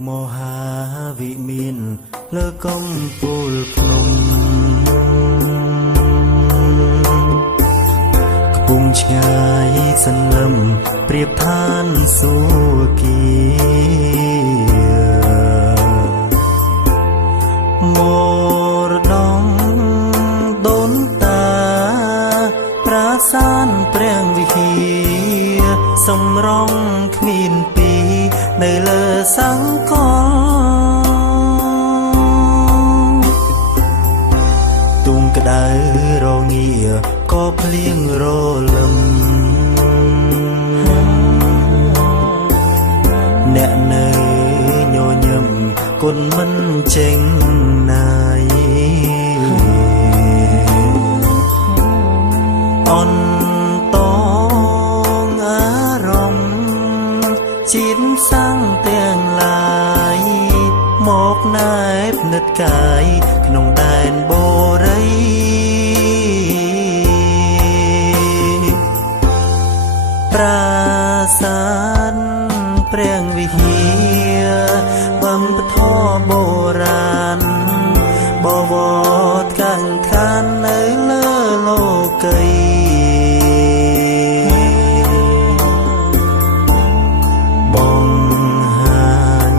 មហាវិមានលើកំពូលភ្នំខ្ពង់ឆ្ងាយសន្លឹមប្រៀបឋានសួគ៌មរតកដូនតាប្រាសាទព្រះវិហារសំរងគ្មានពីរនៅលើសង្គមទុំក្តៅរងាក៏ភ្លៀងរលឹមអ្នកនៅញញឹមគុណមិនចេញណាយអន្តងអារម្មណ៍ជាតិសាំងទាំងឡាយមកណែបនិតកាយក្នុងដែនបូរីប្រាសាទព្រះវិហារវប្បធម៌បុរាណបវរកាំងខាននៅលើលោកីបង្ហាញ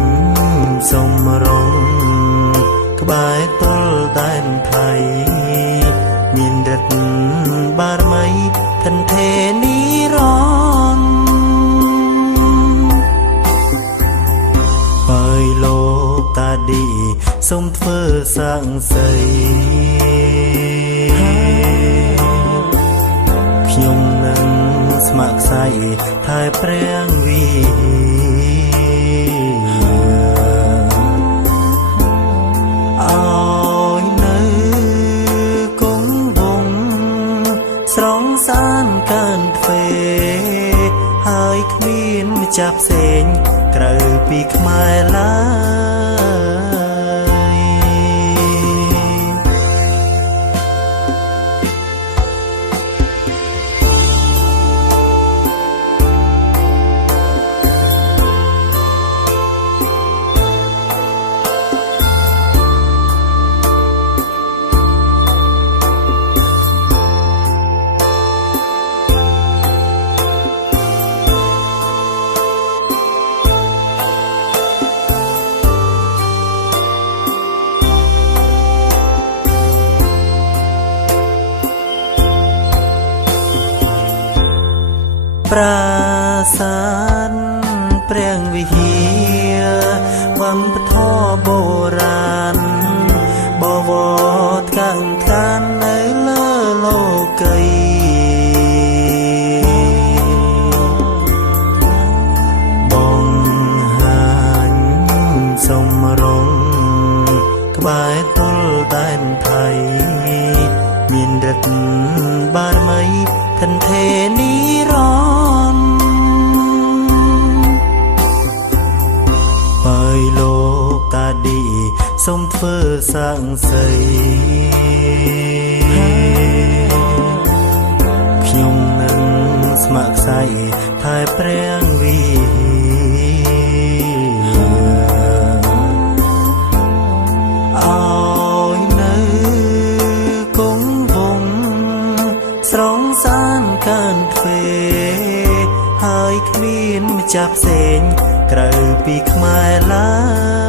សំរងក្បែរទល់ដែនថៃមានរិទ្ធបារមីធនធេនីរនហើយលោកតាឌីសូមធ្វើសាងសីខ្ញុំនឹងស្ម័គ្រខ្សែថែព្រះវិហារឲ្យនៅគង់វង្សស្រងសានកើនទ្វេហើយគ្មានម្ចាស់ផ្សេងក្រៅពីខ្មែរឡើយប្រាសាទព្រះវិហារវប្បធម៌បុរាណបវរកាំងខាននៅលើលោកីបង្ហាញសំរងក្បែរទល់ដែនថៃមានរិទ្ធបារមីធនធេនីរនហើយលោកតាឌីសូមធ្វើសាងសីខ្ញុំនឹងស្ម័គ្រខ្សែថែព្រះវិហារឲ្យនៅគង់វង្សស្រងសានកើនទ្វេហើយគ្មានម្ចាស់ផ្សេងក្រៅពីខ្មែរឡើយ